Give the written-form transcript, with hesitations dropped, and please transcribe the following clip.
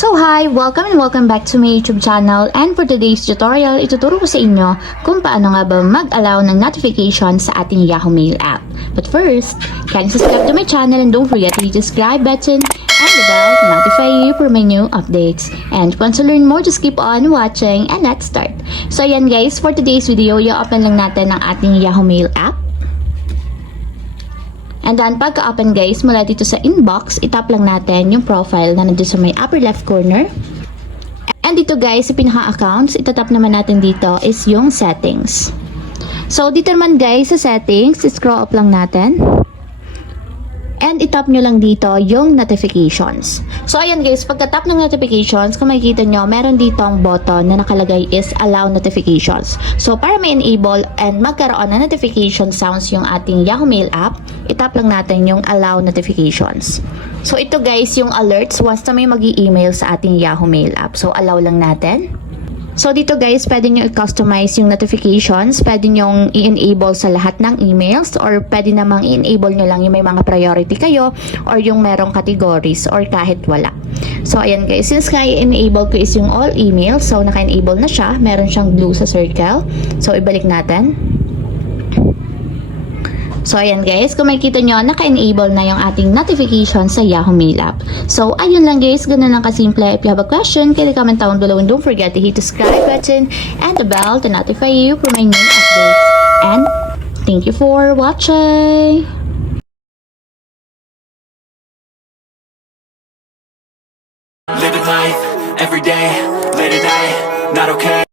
So hi! Welcome and welcome back to my YouTube channel, and for today's tutorial, ituturo ko sa inyo kung paano nga ba mag-allow ng notification sa ating Yahoo Mail app. But first, kindly subscribe to my channel and don't forget to hit the subscribe button and the bell to notify you for my new updates. And if you want to learn more, just keep on watching and let's start. So ayan guys, for today's video, i-open lang natin ang ating Yahoo Mail app. And then, pagka-open guys, mula dito sa inbox, itap lang natin yung profile na nandito sa may upper left corner. And dito guys, sa pinaka-accounts, itatap naman natin dito is yung settings. So, dito naman guys, sa settings, scroll up lang natin. And itap nyo lang dito yung notifications. So, ayan guys, pagka-tap ng notifications, kung makikita nyo, meron dito ang button na nakalagay is allow notifications. So, para ma-enable and magkaroon ng notification sounds yung ating Yahoo Mail app, itap lang natin yung allow notifications. So, ito guys, yung alerts once na may mag-i-email sa ating Yahoo Mail app. So, allow lang natin. So, dito guys, pwede nyo i-customize yung notifications. Pwede nyo i-enable sa lahat ng emails, or pwede namang i-enable nyo lang yung may mga priority kayo or yung merong categories or kahit wala. So, ayan guys, since i-enable ko is yung all emails, so naka-enable na siya. Meron siyang blue sa circle. So, ibalik natin. So, ayan guys, kung makikita nyo, naka-enable na yung ating notification sa Yahoo Mail app. So, ayun lang guys, ganun lang kasimple. If you have a question, kindly comment down below and don't forget to hit the subscribe button and the bell to notify you for my new updates. And thank you for watching! Living life, every day, late at night, not okay.